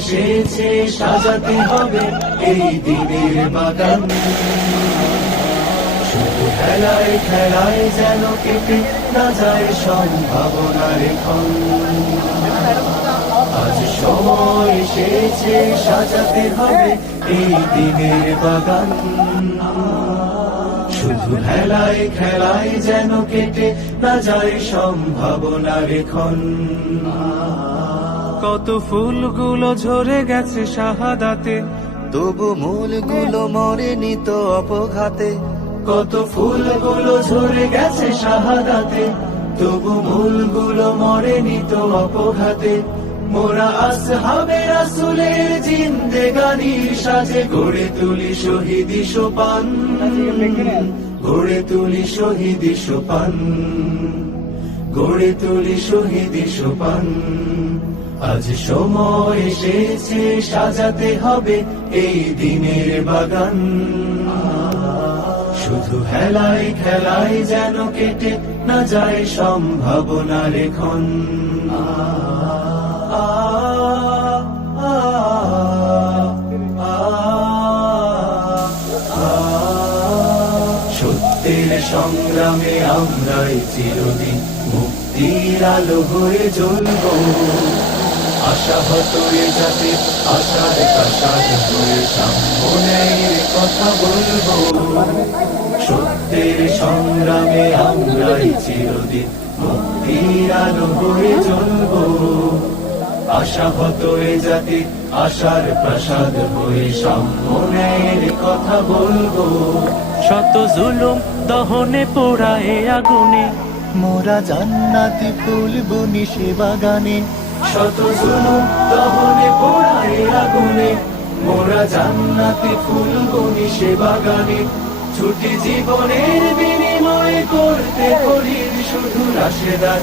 এসেছে, সাজাতে হবে এই দিনের বাগান। শুধু খেলায় খেলায় যেন কেটে না যায় সম্ভাবনার ক্ষণ। আজ সময় এসেছে, সাজাতে হবে এই দিনের বাগান। শুধু খেলায় খেলায় যেন কেটে না যায় সম্ভাবনার ক্ষণ। কত ফুলগুলো ঝরে গেছে শাহাদাতে, তবু মূলগুলো মরেনি তো অপঘাতে। কত ফুলগুলো ঝরে গেছে শাহাদাতে, তবু মূলগুলো মরেনি তো অপঘাতে। মোরা আসহাবে রাসূলের জিন্দেগানির সাজে গড়ে তুলি শহীদি সোপান, গড়ে তুলি শহীদি সোপান, গড়ে তুলি শহীদি সোপান। আজ সময় এসেছে, সাজাতে হবে এই দিনের বাগান। শুধু খেলায় খেলায় যেন কেটে না যায় সম্ভাবনার ক্ষণ। সত্যের সংগ্রামে আমরাই চিরদিন মুক্তির আলো হয়ে জ্বলব। আশাহত এ জাতি আশার প্রাসাদ হয়ে সামনের কথা বলবো। সত্যের সংগ্রামে আমরাই চিরদিন মুক্তির আলো হয়ে জ্বলব। আশাহত এ জাতি আশার প্রাসাদ হয়ে সামনের কথা বলবো। শত জুলুম দহনে পোড়ায় আগুনে, মোরা জান্নাতি ফুল বুনি সে বাগানে। শত জুলুম দহনে পোড়ায় আগুনে, মোরা জান্নাতি ফুল বনি সে বাগানে। ছুটি জীবনের বিনিময়ে করতে করি শুধু রাশেদার।